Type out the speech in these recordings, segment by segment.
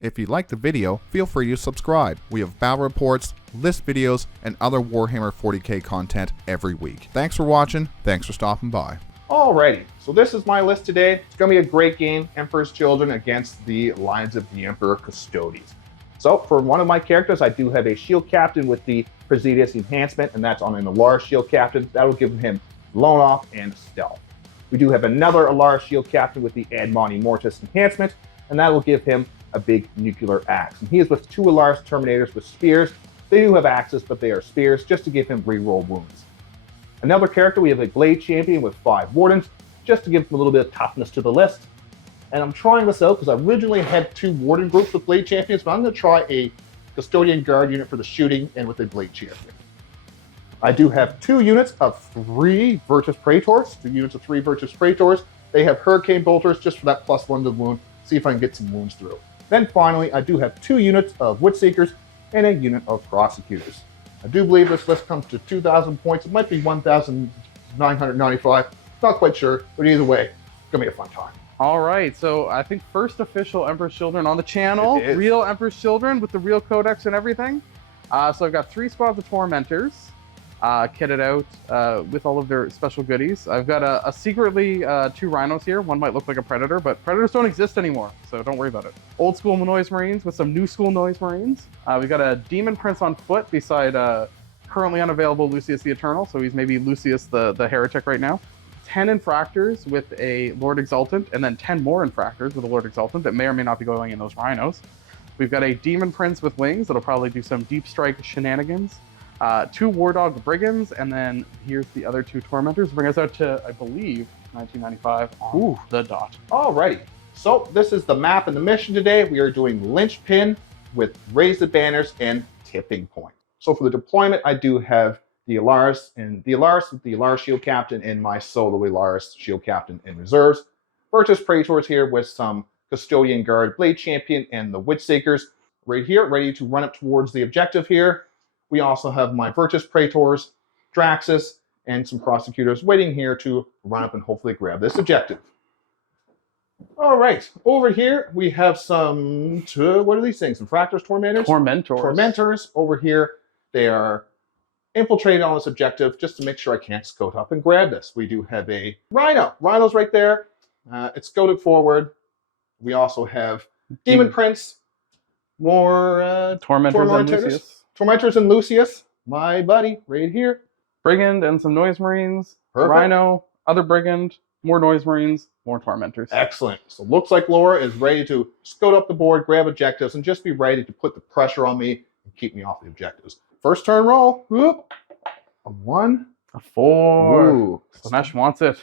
If you liked the video, feel free to subscribe. We have battle reports, list videos, and other Warhammer 40K content every week. Thanks for watching. Thanks for stopping by. Alrighty, so this is my list today. It's going to be a great game, Emperor's Children against the Lions of the Emperor Custodes. So for one of my characters, I do have a shield captain with the Presidius enhancement, and that's on an Alar shield captain. That will give him Lone Off and Stealth. We do have another Alar shield captain with the Ad Monte Mortis enhancement, and that will give him a big nuclear axe. And he is with two Alar's Terminators with spears. They do have axes, but they are spears, just to give him reroll wounds. Another character, we have a Blade Champion with 5 Wardens, just to give him a little bit of toughness to the list. And I'm trying this out because I originally had 2 Warden groups with Blade Champions, but I'm going to try a Custodian Guard unit for the shooting and with a Blade Champion. I do have 2 units of 3 Virtus Praetors, 2 units of 3 Virtus Praetors. They have Hurricane Bolters just for that +1 to wound, see if I can get some wounds through. Then finally, I do have 2 units of Woodseekers and a unit of Prosecutors. I do believe this list comes to 2,000 points. It might be 1,995. Not quite sure, but either way, it's going to be a fun time. All right, so I think first official Emperor's Children on the channel. Real Emperor's Children with the real codex and everything. So I've got 3 squads of Tormentors kitted out with all of their special goodies. I've got a secretly 2 Rhinos here. One might look like a Predator, but Predators don't exist anymore, so don't worry about it. Old school Noise Marines with some new school Noise Marines. We've got a Demon Prince on foot beside currently unavailable Lucius the Eternal, so he's maybe Lucius the Heretic right now. 10 Infractors with a Lord Exultant, and then 10 more Infractors with a Lord Exultant that may or may not be going in those Rhinos. We've got a Demon Prince with wings that'll probably do some deep strike shenanigans. 2 War Dog Brigands, and then here's the other 2 Tormentors. Bring us out to, I believe, 1995 on the dot. Alrighty, so this is the map and the mission today. We are doing Linchpin with Raise the Banners and Tipping Point. So for the deployment, I do have the Alars and the Alars with the Alar Shield Captain and my solo Alars Shield Captain in reserves. Virtus Praetors here with some Custodian Guard, Blade Champion, and the Woodseekers right here, ready to run up towards the objective here. We also have my Virtus Praetors, Draxus, and some Prosecutors waiting here to run up and hopefully grab this objective. All right, over here we have some, what are these things? Infractors, Tormentors? Tormentors over here. They are infiltrated on this objective just to make sure I can't scout up and grab this. We do have a Rhino. Rhino's right there. It's scouted forward. We also have Demon Prince, more Tormentors and Lucius. Tormentors and Lucius, my buddy, right here. Brigand and some Noise Marines. Perfect. Rhino, other Brigand, more Noise Marines, more Tormentors. Excellent. So looks like Laura is ready to scout up the board, grab objectives, and just be ready to put the pressure on me and keep me off the objectives. First turn roll. Whoop. A 1. A 4. Ooh. Slanesh wants it.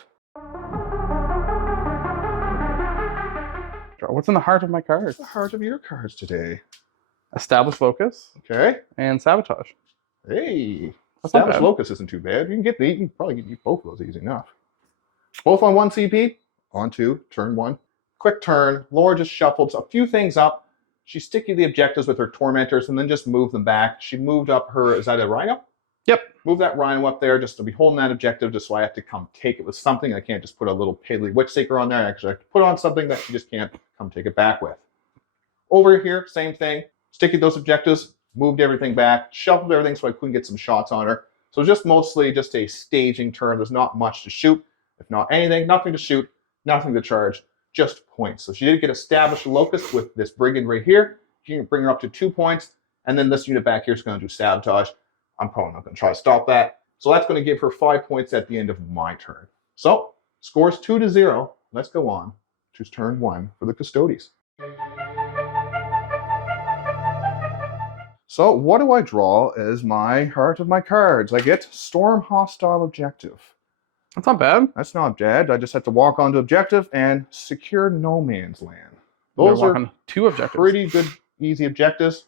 What's in the heart of my cards? What's the heart of your cards today? Establish Focus. Okay. And Sabotage. Hey. Establish Focus isn't too bad. You can probably get both of those easy enough. Both on 1 CP. On 2. Turn 1. Quick turn. Laura just shuffled a few things up. She sticky the objectives with her Tormentors and then just moved them back. She moved up her, is that a Rhino? Yep. Move that Rhino up there just to be holding that objective just so I have to come take it with something. I can't just put a little Piddly Witchseeker on there. I actually have to put on something that she just can't come take it back with. Over here, same thing. Sticky those objectives, moved everything back, shuffled everything so I couldn't get some shots on her. So just mostly just a staging turn. There's not much to shoot. If not anything, nothing to shoot, nothing to charge, just points. So she did get established locus with this Brigand right here. You can bring her up to 2 points. And then this unit back here is going to do Sabotage. I'm probably not going to try to stop that. So that's going to give her 5 points at the end of my turn. So scores 2-0. Let's go on to turn 1 for the Custodes. So what do I draw as my heart of my cards? I get Storm Hostile Objective. That's not bad. That's not bad. I just have to walk onto objective and secure no man's land. Those are 2 objectives. Pretty good, easy objectives.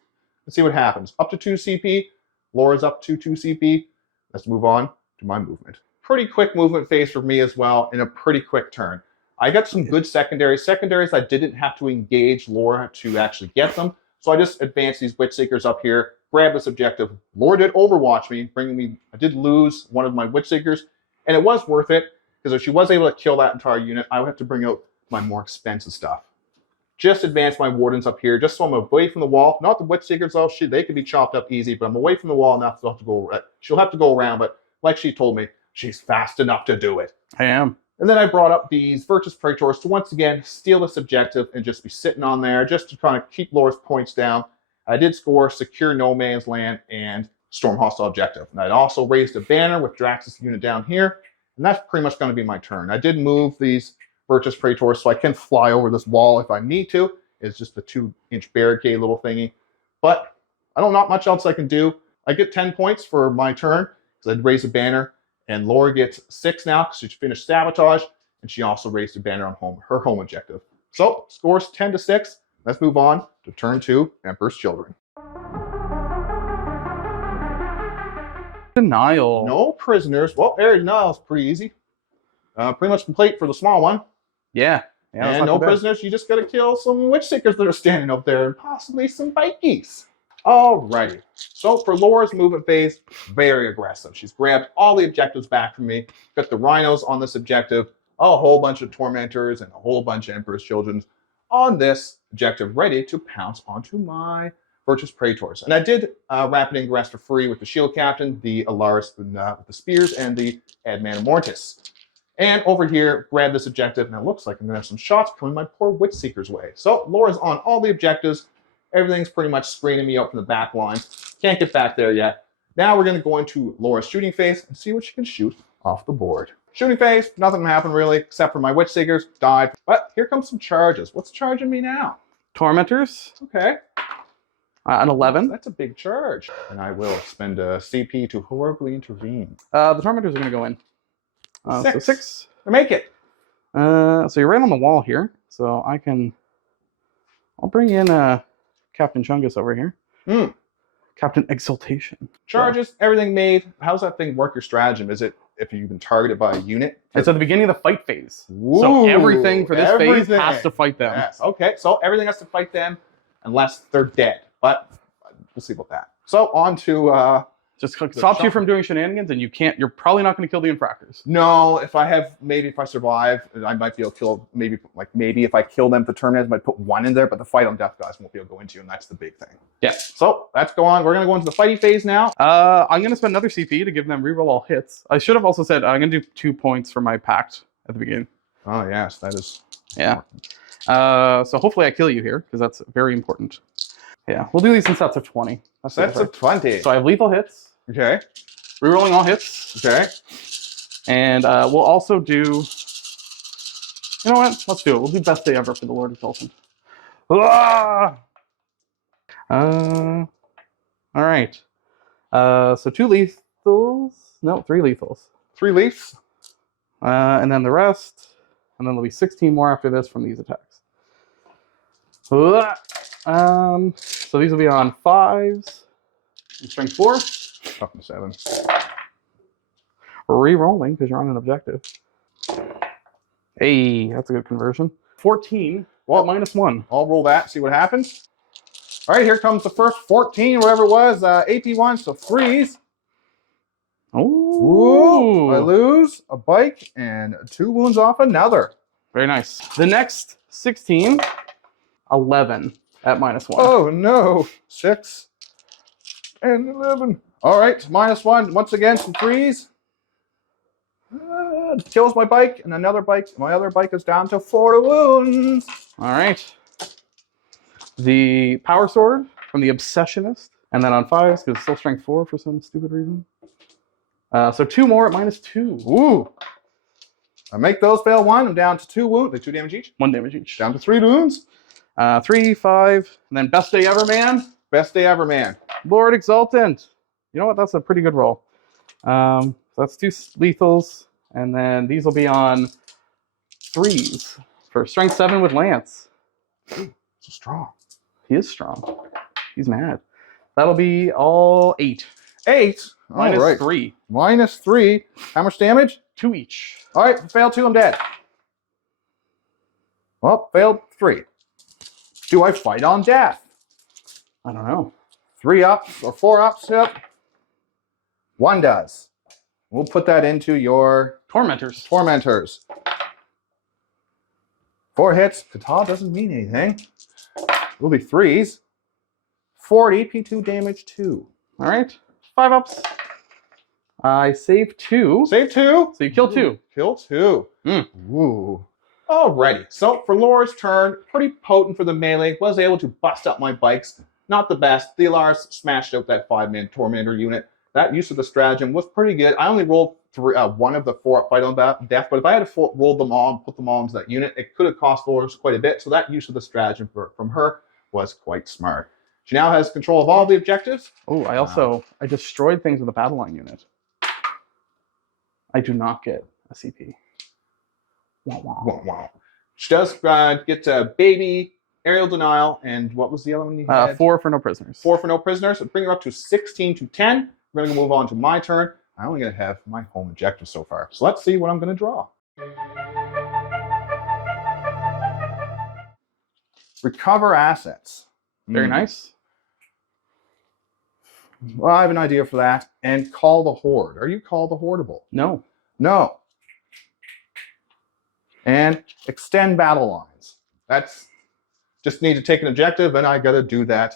Let's see what happens. Up to 2 CP. Laura's up to 2 CP. Let's move on to my movement. Pretty quick movement phase for me as well in a pretty quick turn. I got some good secondaries. Secondaries, I didn't have to engage Laura to actually get them. So I just advanced these Witchseekers up here, grab this objective. Laura did overwatch me, bringing me, I did lose one of my Witchseekers, and it was worth it, because if she was able to kill that entire unit, I would have to bring out my more expensive stuff. just advance my wardens up here, just so I'm away from the wall. Not the witch seekers though, they could be chopped up easy, but I'm away from the wall enough to have to go. She'll have to go around, but like she told me, she's fast enough to do it. I am. And then I brought up these Virtus Praetors to once again steal this objective and just be sitting on there, just to kind of keep Laura's points down. I did score Secure No Man's Land and Storm Hostile Objective. And I also raised a banner with Drax's unit down here, and that's pretty much going to be my turn. I did move these Virtus Praetors so I can fly over this wall if I need to. It's just the 2-inch barricade little thingy. But I don't not much else I can do. I get 10 points for my turn because I'd raise a banner, and Laura gets 6 now because she finished Sabotage, and she also raised a banner on her home objective. So, scores 10-6. Let's move on to turn 2, Emperor's Children. Denial. No prisoners. Well, area denial is pretty easy. Pretty much complete for the small one. Yeah. And no prisoners. You just got to kill some witch seekers that are standing up there and possibly some bikies. Alrighty. So for Laura's movement phase, very aggressive. She's grabbed all the objectives back from me. Got the rhinos on this objective, a whole bunch of tormentors, and a whole bunch of Emperor's Children on this objective, ready to pounce onto my Virtus Praetors. And I did Rapid Ingress for free with the Shield Captain, the Alaris with the Spears, and the Adman Mortis. And over here, grab this objective, and it looks like I'm going to have some shots coming my poor Witch Seeker's way. So Laura's on all the objectives. Everything's pretty much screening me out from the back line. Can't get back there yet. Now we're going to go into Laura's shooting phase and see what she can shoot off the board. Shooting phase, nothing happened really, except for my Witch Seekers died. But here comes some charges. What's charging me now? Tormentors. Okay. An 11. That's a big charge. And I will spend a CP to horribly intervene. The tormentors are going to go in. 6. So 6. I make it. So you're right on the wall here. So I'll bring in Captain Chungus over here. Captain Exaltation. Charges, everything made. How's that thing work your stratagem? Is it if you've been targeted by a unit? It's at the beginning of the fight phase. Ooh, so everything for this phase has to fight them. Yes. Okay, so everything has to fight them unless they're dead. But we'll see about that. So on to just stops you from doing shenanigans, and you're probably not going to kill the infractors. No, if I survive, I might be able to kill, maybe if I kill them for turn, I might put 1 in there, but the fight on death guys won't be able to go into, and that's the big thing. Yeah. So let's go on. We're going to go into the fighting phase now. I'm going to spend another CP to give them reroll all hits. I should have also said I'm going to do 2 points for my pact at the beginning. Oh, yes, that is. Yeah. So hopefully I kill you here, because that's very important. Yeah, we'll do these in sets of 20. Sets of 20. So I have lethal hits. Okay. Rerolling all hits. Okay. And we'll also do... You know what? Let's do it. We'll do best day ever for the Lord Exultant. All right. So 2 lethals. No, 3 lethals. 3 leaves. And then the rest. And then there'll be 16 more after this from these attacks. So these will be on 5s. Strength 4. Toughness 7. Re-rolling because you're on an objective. Hey, that's a good conversion. 14. Well, -1. I'll roll that, see what happens. All right, here comes the first 14, whatever it was. AP1, so freeze. Ooh. I lose a bike and 2 wounds off another. Very nice. The next 16, 11 at -1. Oh no, 6 and 11. All right, -1 once again from freeze. Kills my bike and another bike. My other bike is down to 4 wounds. All right. The power sword from the Obsessionist, and then on 5s because it's still strength 4 for some stupid reason. So 2 more at -2. Ooh. I make those fail 1. I'm down to 2 wounds. They 2 damage each. 1 damage each. Down to 3 wounds. 3, 5, and then best day ever, man. Best day ever, man. Lord Exultant. You know what? That's a pretty good roll. So that's 2 lethals, and then these will be on 3s for strength 7 with Lance. So strong. He is strong. He's mad. That'll be all 8. 8. -3. -3. How much damage? 2 each. All right, failed 2, I'm dead. Well, failed 3. Do I fight on death? I don't know. 3 ups or 4 ups? Yep. 1 does. We'll put that into your Tormentors. Tormentors. 4 hits. Kata doesn't mean anything. Will be 3s. 40 P2 damage 2. All right. 5 ups. I save 2. Save 2. So you kill 2. Kill 2. Mm. Ooh. Alrighty. So for Laura's turn, pretty potent for the melee. Was able to bust up my bikes. Not the best. The Alaris smashed out that 5-man Tormentor unit. That use of the stratagem was pretty good. I only rolled 1 of the 4 fight on death, but if I had rolled them all and put them all into that unit, it could have cost Laura's quite a bit. So that use of the stratagem from her was quite smart. She now has control of all the objectives. Oh, I destroyed things with a battle line unit. I do not get a CP. Wow. She does get baby, aerial denial, and what was the other one you had? 4 for no prisoners. 4 for no prisoners. So bring her up to 16 to 10. We're going to move on to my turn. I'm only going to have my home objective so far. So let's see what I'm going to draw. Recover assets. Very nice. Well, I have an idea for that. And call the horde. Are you call the hordeable? No. No. And extend battle lines. That's just need to take an objective, and I got to do that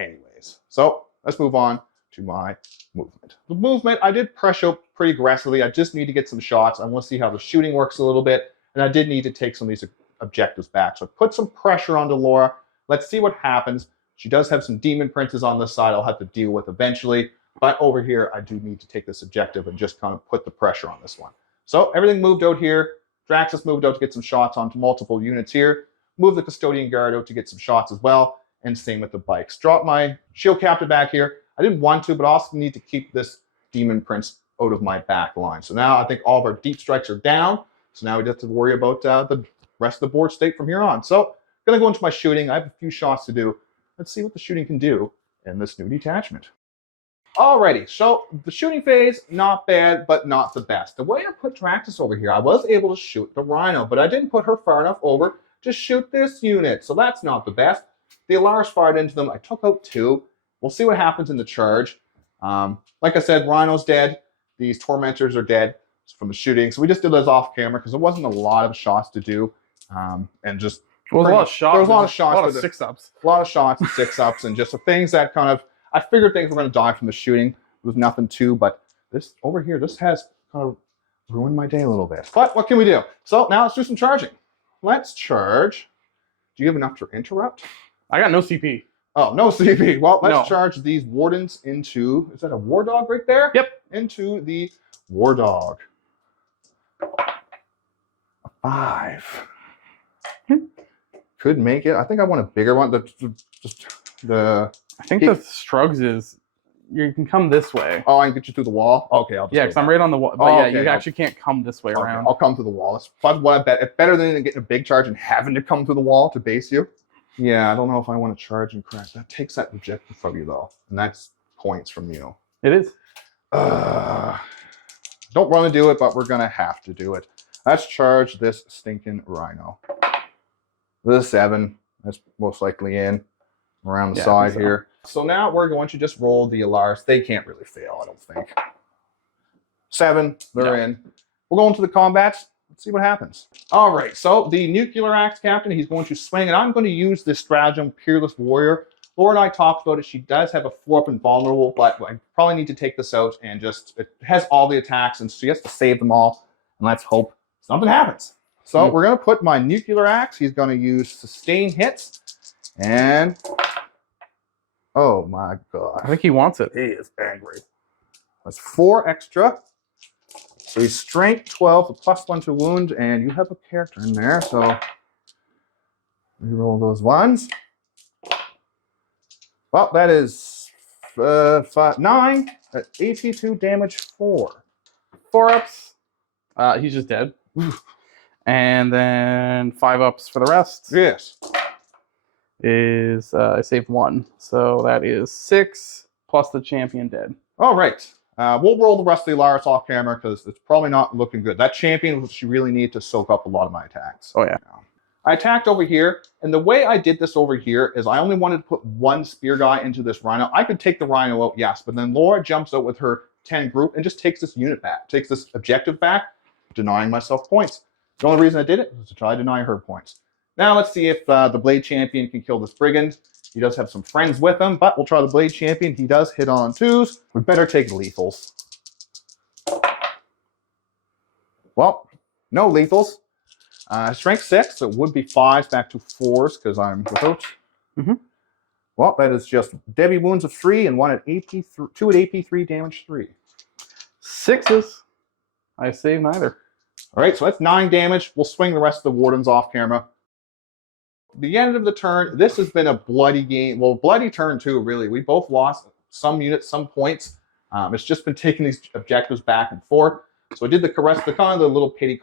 anyways. So let's move on to my movement. The movement, I did press out pretty aggressively. I just need to get some shots. I want to see how the shooting works a little bit, and I did need to take some of these objectives back. So I put some pressure onto Laura. Let's see what happens. She does have some demon princes on this side I'll have to deal with eventually, but over here I do need to take this objective and just kind of put the pressure on this one. So everything moved out here. Draxus moved out to get some shots onto multiple units here. Move the Custodian Guard out to get some shots as well, and same with the bikes. Drop my shield captain back here. I didn't want to, but I also need to keep this demon prince out of my back line. So now I think all of our deep strikes are down. So now we just have to worry about the rest of the board state from here on. So I'm going to go into my shooting. I have a few shots to do. Let's see what the shooting can do in this new detachment. Alrighty, so the shooting phase, not bad, but not the best. The way I put Draxus over here, I was able to shoot the Rhino, but I didn't put her far enough over to shoot this unit. So that's not the best. The Alaris fired into them. I took out 2. We'll see what happens in the charge. Like I said, Rhino's dead. These Tormentors are dead from the shooting. So we just did this off camera because there wasn't a lot of shots to do. And just There was a lot of shots. There was a lot of shots. A lot of 6-ups. A lot of shots and 6-ups and just the things that kind of, I figured things were going to die from the shooting. There was nothing to, but this over here, this has kind of ruined my day a little bit. But what can we do? So now let's do some charging. Let's charge. Do you have enough to interrupt? I got no CP. Oh, no CP. Well, let's charge these wardens into, is that a war dog right there? Yep. Into the war dog. A 5. Could make it. I think I want a bigger one. I think the Strugs is you can come this way. Oh, I can get you through the wall? Okay, I'll just because I'm right on the wall. But yeah, you actually can't come this way around. I'll come through the wall. It's what I bet. It's better than getting a big charge and having to come through the wall to base you. Yeah, I don't know if I want to charge and crash. That takes that objective from you, though. And that's points from you. It is. Don't want to do it, but we're going to have to do it. Let's charge this stinking Rhino. This is 7. That's most likely in around the side here. So now we're going to just roll the Alaris. They can't really fail, I don't think. 7, they're in. We're going to the combats. Let's see what happens. All right, so the Nuclear Axe Captain, he's going to swing, and I'm going to use this stratagem, Peerless Warrior. Laura and I talked about it. She does have a 4-up invulnerable, but I probably need to take this out and just, it has all the attacks, and she has to save them all. And let's hope something happens. So we're going to put my Nuclear Axe. He's going to use sustain hits. And, oh my God. I think he wants it. He is angry. That's 4 extra. So he's strength 12, a +1 to wound, and you have a character in there. So reroll those ones. Well, that is 9 at 82 damage 4. 4-ups. He's just dead. And then 5-ups for the rest. Yes. Is I saved 1. So that is 6 plus the champion dead. All right. We'll roll the rest of the Alaris off camera because it's probably not looking good. That champion was what she really needed to soak up a lot of my attacks. Oh, yeah. I attacked over here, and the way I did this over here is I only wanted to put 1 spear guy into this Rhino. I could take the Rhino out, yes, but then Laura jumps out with her 10 group and just takes this unit back, takes this objective back, denying myself points. The only reason I did it was to try to deny her points. Now let's see if the Blade Champion can kill this Brigand. He does have some friends with him, but we'll try the Blade Champion. He does hit on 2s. We better take lethals. Well, no lethals. Strength 6, so it would be 5s back to 4s because I'm without. Well, that is just Debbie wounds of 3 and 1 at AP 2 at AP 3, damage 3. 6s. I save neither. All right, so that's 9 damage. We'll swing the rest of the Wardens off camera. The end of the turn, this has been a bloody game. Well, bloody turn too, really. We both lost some units, some points. It's just been taking these objectives back and forth. So I did the rest of the little piddly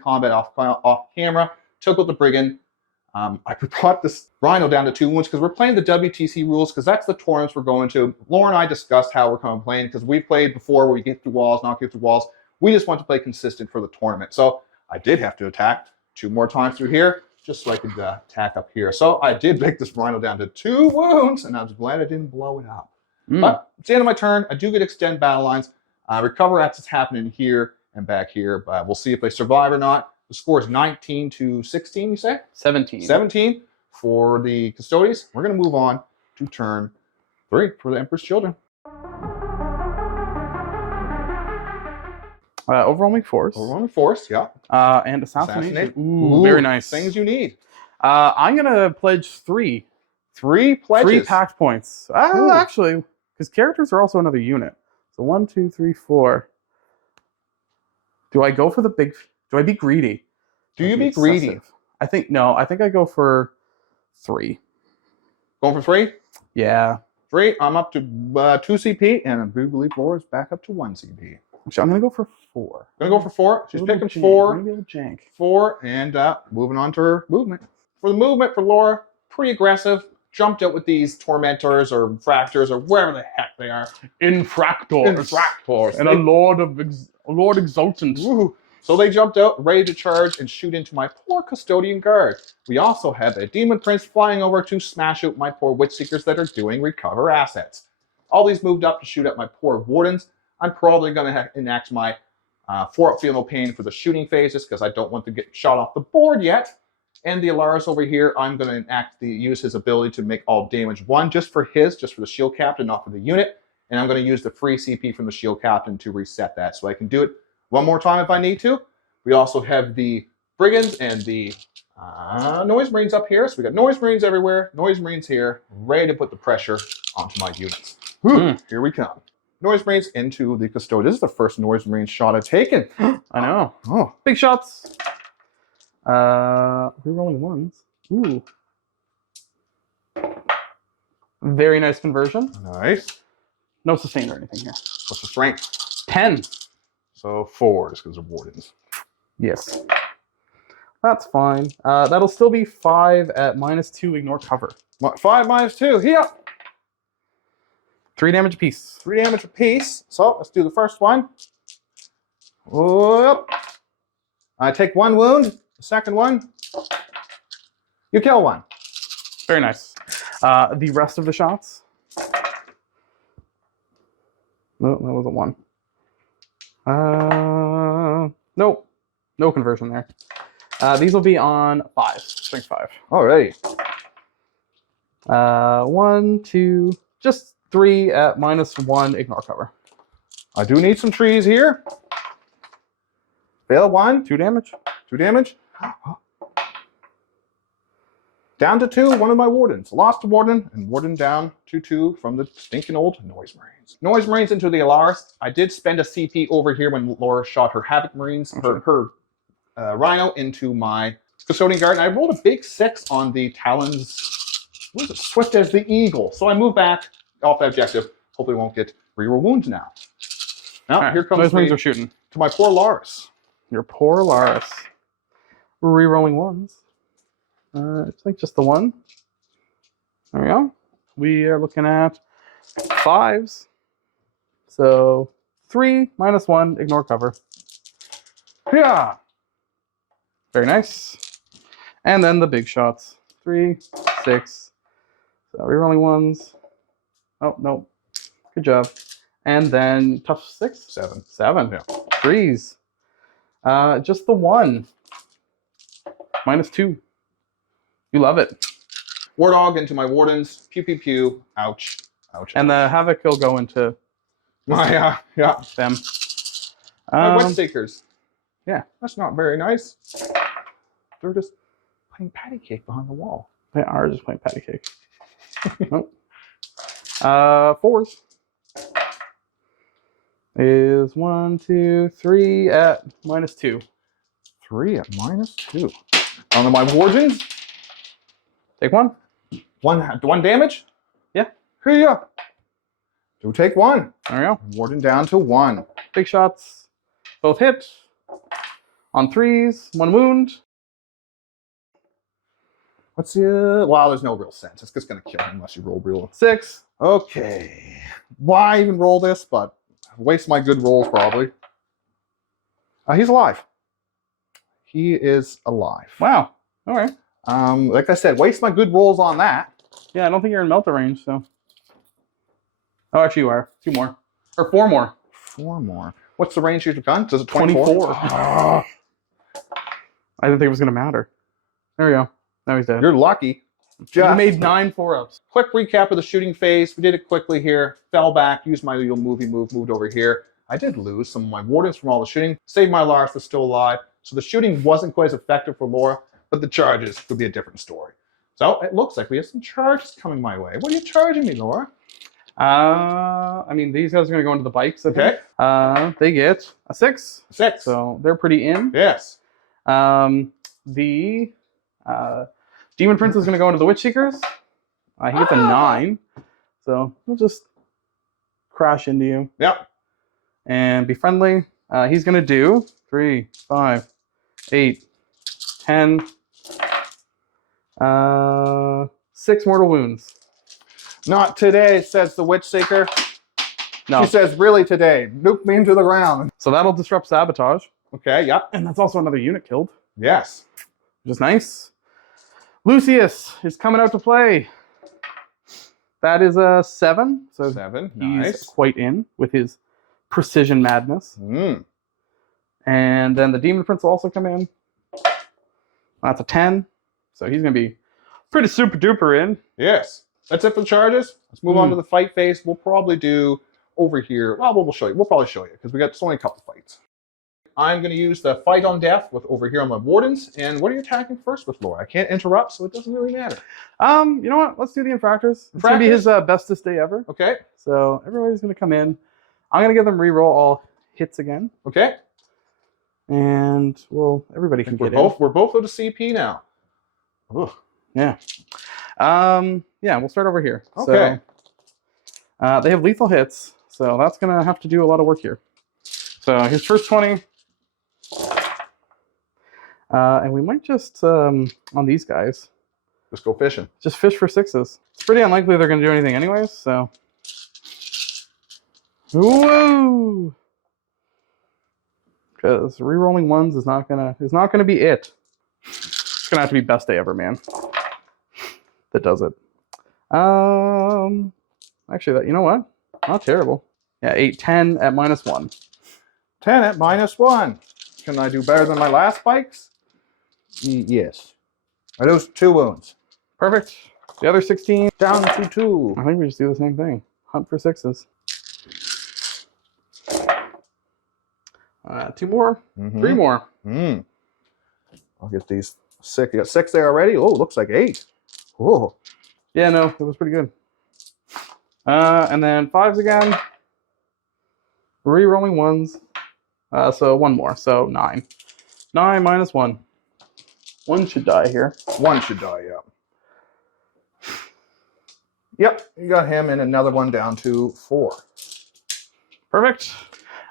combat off camera. Took out the Brigand. I brought this Rhino down to 2 wounds because we're playing the WTC rules because that's the tournaments we're going to. Laura and I discussed how we're coming playing because we've played before where we get through walls, not get through walls. We just want to play consistent for the tournament. So I did have to attack 2 more times through here just so I could attack up here. So I did make this Rhino down to 2 wounds and I was glad I didn't blow it up. But it's the end of my turn. I do get extend battle lines. Recover as it's happening here and back here. But we'll see if they survive or not. The score is 19 to 16, you say? 17. 17 for the Custodes. We're going to move on to turn 3 for the Emperor's Children. Overwhelming Force. Overwhelming Force, yeah. And Assassination. Ooh, very nice. Things you need. I'm going to pledge 3. 3 pledges. 3 pact points. Actually, because characters are also another unit. So 1, 2, 3, 4. Do I go for the big... Do I be greedy? Do you be greedy? I think I go for 3. Going for 3? Yeah. 3. I'm up to 2 CP, and I do believe Laura's back up to 1 CP. So I'm going to go for 4. Going to go for 4. She's picking 4. Jank. 4, and moving on to her movement. For the movement for Laura, pretty aggressive. Jumped out with these Tormentors or Fractors or wherever the heck they are. Infractors. And a Lord Exultant. Woo. So they jumped out, ready to charge and shoot into my poor Custodian Guard. We also have a Demon Prince flying over to smash out my poor Witchseekers that are doing recover assets. All these moved up to shoot at my poor Wardens. I'm probably going to enact my 4-up Feel No Pain for the shooting phases because I don't want to get shot off the board yet. And the Alaris over here, I'm going to use his ability to make all damage 1 just for the Shield Captain, not for the unit. And I'm going to use the free CP from the Shield Captain to reset that so I can do it one more time if I need to. We also have the Brigands and the Noise Marines up here. So we got Noise Marines everywhere, Noise Marines here, ready to put the pressure onto my units. Here we come. Noise Marines into the Custodian. This is the first Noise Marine shot I've taken. I know. Oh, big shots. Rerolling 1s. Ooh. Very nice conversion. Nice. No sustain or anything here. What's the strength? 10. So 4 just because of Wardens. Yes. That's fine. That'll still be 5 at -2, ignore cover. 5 minus 2, here. 3 damage apiece. 3 damage apiece. So let's do the first one. Whoop. I take 1 wound. The second one, you kill 1. Very nice. The rest of the shots. No, that wasn't 1. Nope. No conversion there. These will be on 5. Strength 5. Alrighty. 1, 2, just 3 at -1, ignore cover. I do need some trees here. Fail 1. 2 damage. 2 damage. Down to 2, one of my Wardens. Lost a Warden, and Warden down to 2 from the stinking old Noise Marines. Noise Marines into the Alaris. I did spend a CP over here when Laura shot her Havoc Marines, her Rhino into my Custodian Guard, and I rolled a big 6 on the Talons. What is it? Swift as the Eagle. So I move back off that objective. Hopefully won't get reroll wounds now. Now, right, here comes Noise Marines are shooting. To my poor Lars. Your poor Lars. Rerolling 1s. I think just the 1. There we go. We are looking at 5s. So 3 -1, ignore cover. Yeah. Very nice. And then the big shots. 3, 6. So rerolling 1s. Oh, no. Good job. And then tough 6? 7. 7. Yeah. 3s. Just the 1. -2. You love it. War dog into my wardens. Pew pew pew. Ouch. Ouch. And the havoc will go into my them. My wet seekers. Yeah. That's not very nice. They're just playing patty cake behind the wall. They are just playing patty cake. Nope. 4s is 1, 2, 3 at -2. 3 at -2. On my wardens. Take 1. One damage? Yeah. Here you do. Take 1. There we go. Warden down to 1. Big shots. Both hit. On 3s. 1 wound. What's the... Wow, there's no real sense. It's just going to kill him unless you roll real. 6. Okay. Why even roll this? But waste my good rolls probably. He's alive. He is alive. Wow. All right. Like I said, waste my good rolls on that. Yeah, I don't think you're in melter range, so. Oh, actually you are. 2 more. Or 4 more. 4 more. What's the range of your gun? Does it 24? 24. I didn't think it was going to matter. There we go. Now he's dead. You're lucky. You made 9 4-ups. Quick recap of the shooting phase. We did it quickly here. Fell back, used my little move, moved over here. I did lose some of my wardens from all the shooting. Saved my Lars, that's still alive. So the shooting wasn't quite as effective for Laura, but the charges could be a different story. So it looks like we have some charges coming my way. What are you charging me, Laura? I mean, these guys are going to go into the bikes. Okay. They get a 6. 6. So they're pretty in. Yes. The Demon Prince is going to go into the Witch Seekers. He gets a 9. So we'll just crash into you. Yep. And be friendly. He's going to do 3, 5, 8, 10, 6 mortal wounds. Not today, says the Witch Seeker. No. She says, really today. Nuke me into the ground. So that'll disrupt sabotage. Okay, yep. And that's also another unit killed. Yes. Which is nice. Lucius is coming out to play. That is a 7. So 7. he's Nice. quite in with his precision madness. And then the Demon Prince will also come in. That's a 10. So he's going to be pretty super duper in. Yes. That's it for the charges. Let's move on to the fight phase. We'll probably do over here. Well, we'll show you. We'll probably show you because we got only a couple fights. I'm going to use the fight on death with over here on my wardens. And what are you attacking first with, Laura? I can't interrupt, so it doesn't really matter. You know what? Let's do the Infractors. It's going to be his bestest day ever. Okay. So everybody's going to come in. I'm going to give them reroll all hits again. Okay. And well, everybody can get in. We're both at a CP now. Ugh. Yeah. Yeah, we'll start over here. Okay. So, they have lethal hits, so that's going to have to do a lot of work here. So his first 20. And we might just, on these guys, just go fishing. Just fish for 6s. It's pretty unlikely they're going to do anything anyways, so. Woo! Because rerolling 1s is not gonna be it. It's gonna have to be best day ever, man. That does it. Actually, you know what? Not terrible. Yeah, 8, 10 at -1. 10 at -1. Can I do better than my last bikes? Yes. Are those 2 wounds? Perfect. The other 16 down to 2. I think we just do the same thing. Hunt for 6s. 2 more. 3 more. I'll get these 6. You got 6 there already? Oh, looks like 8. Oh. Yeah, no, it was pretty good. And then 5s again. Re-rolling 1s. So 1 more, so 9. 9 -1. 1 should die here. 1 should die, yeah. Yep, you got him, and another one down to 4. Perfect.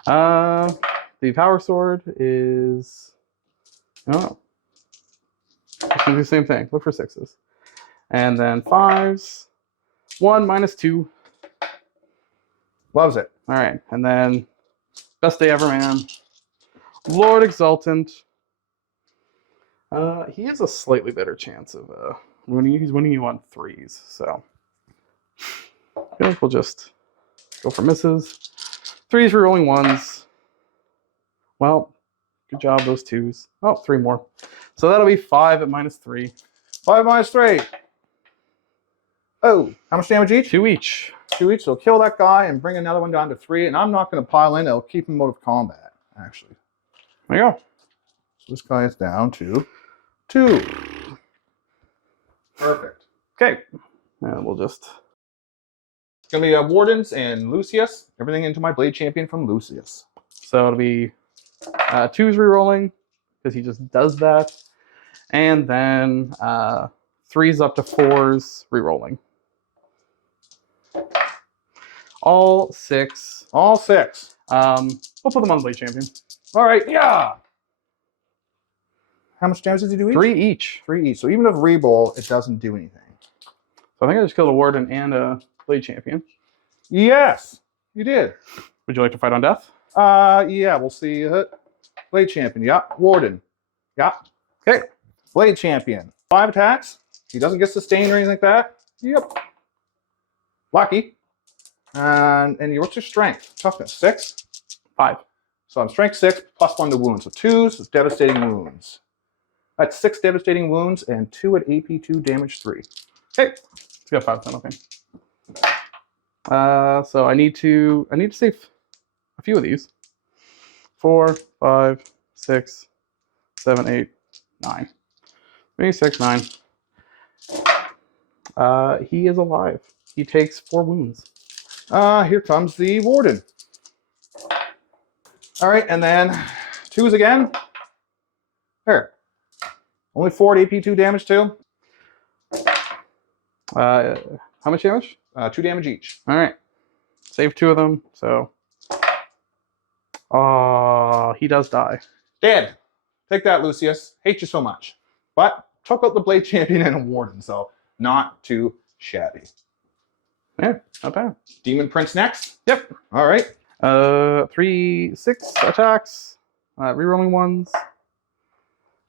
The power sword is... Oh. It's going to do the same thing. Look for 6s. And then 5s. 1 -2. Loves it. All right, and then best day ever, man. Lord Exultant. He has a slightly better chance of winning. He's winning you on 3s, so I feel like we'll just go for misses. 3s re-rolling 1s. Well, good job those 2s. Oh, 3 more. So that'll be 5 at -3. 5 minus 3. Oh, how much damage each? 2 each. 2 each. So kill that guy and bring another one down to 3. And I'm not going to pile in. I'll keep him out of combat, actually. There you go. So this guy is down to 2. Perfect. Okay. And we'll just... It's going to be Wardens and Lucius. Everything into my Blade Champion from Lucius. So it'll be 2s rerolling, because he just does that. And then 3s up to 4s rerolling. All 6. All 6. We'll put them on Blade Champion. All right, yeah. How much damage does he do each? 3 each. 3 each. So even if reroll, it doesn't do anything. So I think I just killed a Warden and a Blade Champion. Yes, you did. Would you like to fight on death? Yeah, we'll see. Blade Champion, yeah. Warden, yeah. Okay, Blade Champion. 5 attacks. He doesn't get sustained or anything like that. Yep. Lucky. And what's your strength? Toughness, 6? 5. So I'm strength 6, plus 1 to wounds. So 2s is devastating wounds. That's 6 devastating wounds and 2 at AP 2, damage 3. Okay. It's got 5 penalty. So I need to save a few of these. 4, 5, 6, 7, 8, 9. 3, 6, 9. He is alive. He takes 4 wounds. Here comes the Warden. All right, and then 2s again. There. Only 4 at AP 2 damage too. How much damage? 2 damage each. All right. Save 2 of them, so... Oh, he does die. Dead. Take that, Lucius. Hate you so much. But took out the Blade Champion and a Warden, so not too shabby. Yeah, not bad. Demon Prince next? Yep. All right. 3, 6 attacks. Rerolling ones.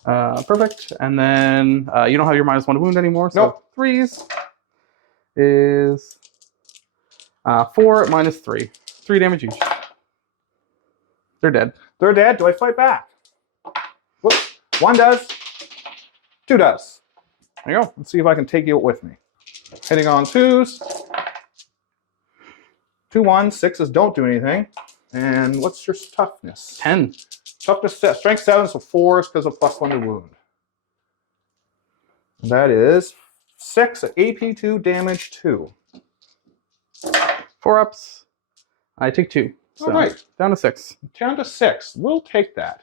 Perfect. And then you don't have your -1 to wound anymore, so nope. 3s is 4 minus 3. 3 damage each. They're dead. They're dead. Do I fight back? Whoops. 1 does. 2 does. There you go. Let's see if I can take you out with me. Hitting on 2s. 2 1s. 6s don't do anything. And what's your toughness? 10. Toughness, strength 7, so 4s because of +1 to wound. That is 6 at AP 2, damage 2. 4 ups. I take 2. So all right. Down to 6. Down to 6. We'll take that.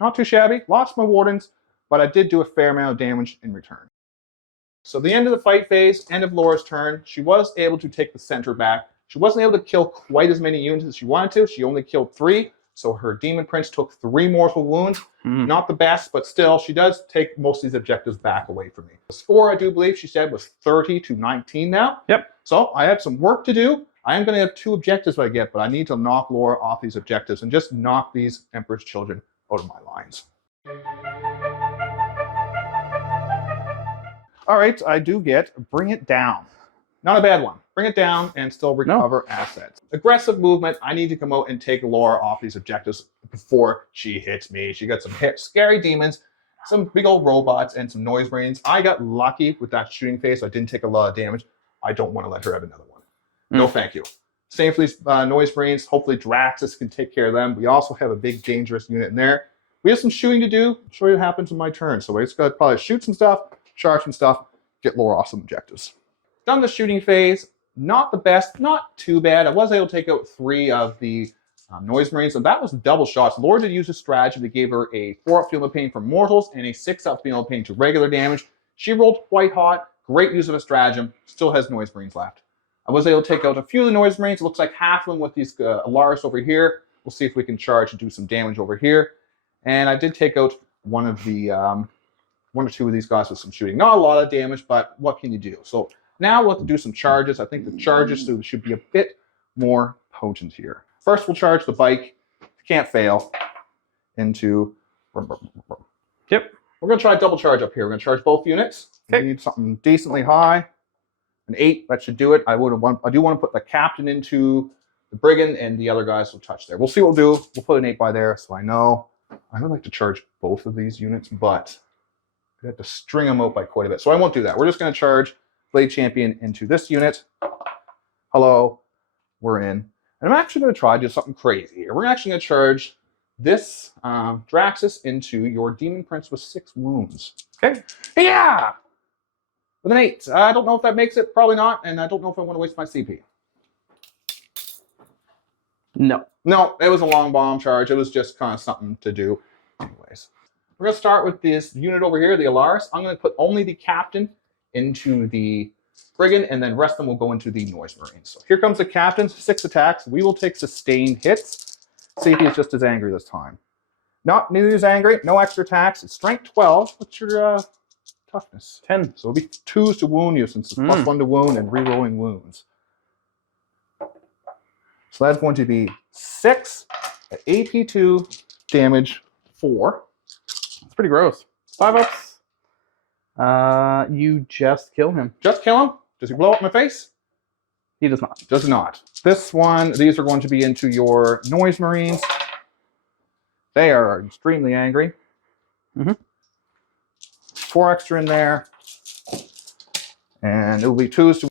Not too shabby. Lost my Wardens, but I did do a fair amount of damage in return. So the end of the fight phase, end of Laura's turn, she was able to take the center back. She wasn't able to kill quite as many units as she wanted to. She only killed 3, so her Demon Prince took 3 mortal wounds. Not the best, but still, she does take most of these objectives back away from me. The score, I do believe, she said, was 30 to 19 now. Yep. So I have some work to do. I am going to have 2 objectives I get, but I need to knock Laura off these objectives and just knock these Emperor's Children out of my lines. All right, I do get Bring It Down. Not a bad one. Bring it down and still recover assets. Aggressive movement. I need to come out and take Laura off these objectives before she hits me. She got some scary demons, some big old robots, and some noise marines. I got lucky with that shooting phase. I didn't take a lot of damage. I don't want to let her have another one. No, thank you. Same for these noise marines. Hopefully Draxus can take care of them. We also have a big dangerous unit in there. We have some shooting to do. I'll show you what happens in my turn. So we just got to probably shoot some stuff, charge some stuff, get Laura off some objectives. Done the shooting phase. Not the best, not too bad. I was able to take out 3 of the noise marines, and that was double shots. Laura did use a strategy that gave her a 4-up field of pain for mortals and a 6-up field of pain to regular damage. She rolled quite hot. Great use of a stratagem. Still has noise marines left. I was able to take out a few of the noise marines. It looks like half of them with these Alaris over here. We'll see if we can charge and do some damage over here. And I did take out one of the 1 or 2 of these guys with some shooting. Not a lot of damage, but what can you do? So now we'll have to do some charges. I think the charges should be a bit more potent here. First, we'll charge the bike. Can't fail. Into... Yep. We're going to try a double charge up here. We're going to charge both units. Okay. We need something decently high. An 8, that should do it. I do want to put the captain into the brigand, and the other guys will touch there. We'll see what we'll do. We'll put an 8 by there, so I know. I would like to charge both of these units, but We have to string them out by quite a bit. So I won't do that. We're just going to charge Blade Champion into this unit. Hello, we're in. And I'm actually going to try to do something crazy here. We're actually going to charge this Draxus into your Demon Prince with 6 wounds. Okay? Yeah! With an 8. I don't know if that makes it. Probably not. And I don't know if I want to waste my CP. No. No, it was a long bomb charge. It was just kind of something to do. Anyways. We're going to start with this unit over here, the Alaris. I'm going to put only the captain into the Brigand, and then the rest of them will go into the Noise Marines. So here comes the captain, 6 attacks. We will take sustained hits. See if he's just as angry this time. Not nearly as angry. No extra attacks. It's strength 12. What's your toughness? 10. So it'll be 2s to wound you since it's +1 to wound and re-rolling wounds. So that's going to be 6 at AP 2, damage 4. It's pretty gross. 5 ups. You just kill him. Just kill him? Does he blow up my face? He does not. Does not. This one, these are going to be into your Noise Marines. They are extremely angry. 4 extra in there. And it will be 2s to...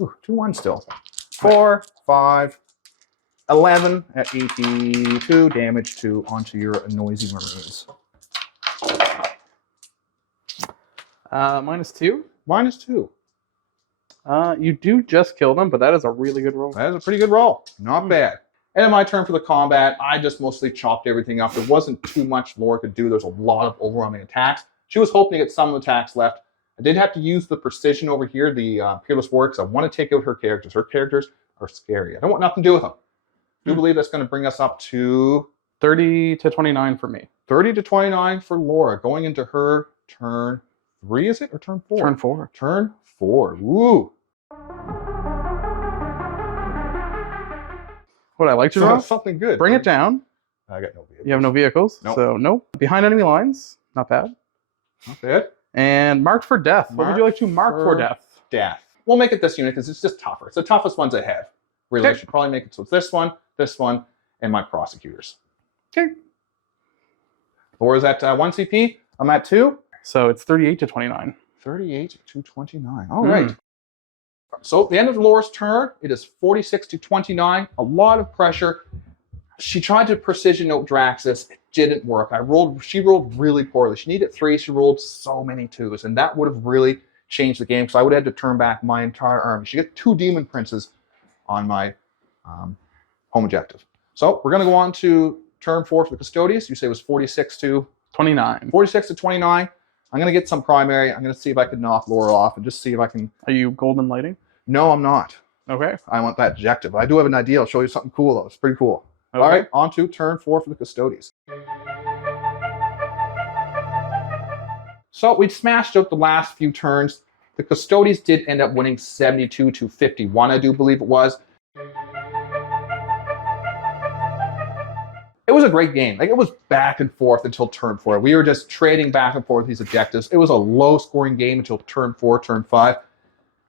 Ooh, 2-1 still. 4, 5, 11 at AP 2, damage 2 onto your Noisy Marines. -2. -2. You do just kill them, but that is a really good roll. That is a pretty good roll. Not bad. And in my turn for the combat, I just mostly chopped everything up. There wasn't too much Laura could do. There's a lot of overwhelming attacks. She was hoping to get some attacks left. I did have to use the precision over here, the Peerless Warrior, because I want to take out her characters. Her characters are scary. I don't want nothing to do with them. I do believe that's going to bring us up to 30 to 29 for me. 30 to 29 for Laura, going into her turn 3, is it? Or turn 4? Turn 4. Turn 4. Woo! What I like to draw? Something good. Bring it down. I got no vehicles. You have no vehicles? Nope. So, nope. Behind enemy lines. Not bad. Not bad. And marked for death. What would you like to mark for death? Death. We'll make it this unit because it's just tougher. It's the toughest ones I have. Really, I should probably make it so it's this one, and my prosecutors. Okay. Laura's at 1 CP. I'm at 2. So it's 38 to 29. 38 to 29. All right. So at the end of Laura's turn, it is 46 to 29. A lot of pressure. She tried to precision note Draxus. It didn't work. She rolled really poorly. She needed 3. She rolled so many 2s, and that would have really changed the game because I would have had to turn back my entire army. She got 2 Demon Princes on my home objective. So we're going to go on to turn 4 for the Custodians. You say it was 46 to 29. 46 to 29. I'm going to get some primary. I'm going to see if I can knock Laura off and just see if I can... Are you golden lighting? No, I'm not. Okay. I want that objective. I do have an idea. I'll show you something cool, though. It's pretty cool. Okay. All right, on to turn 4 for the Custodians. So we smashed out the last few turns. The Custodians did end up winning 72 to 51, I do believe it was. It was a great game. Like, it was back and forth until turn 4. We were just trading back and forth these objectives. It was a low-scoring game until turn 4, turn 5.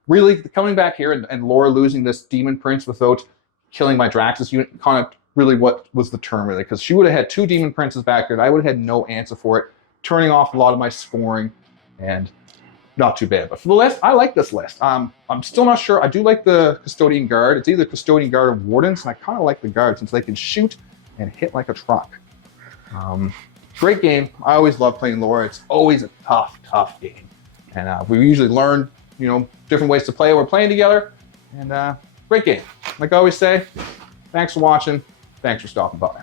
Really, coming back here and Laura losing this Demon Prince without killing my Draxus unit, kind of really what was the turn, really, because she would have had 2 Demon Princes back here, and I would have had no answer for it, turning off a lot of my scoring, and not too bad. But for the list, I like this list. I'm still not sure. I do like the Custodian Guard. It's either Custodian Guard or Wardens, and I kind of like the Guard since they can shoot and hit like a truck. Great game. I always love playing Laura. It's always a tough game. And we usually learn, different ways to play. We're playing together. And great game. Like I always say, thanks for watching. Thanks for stopping by.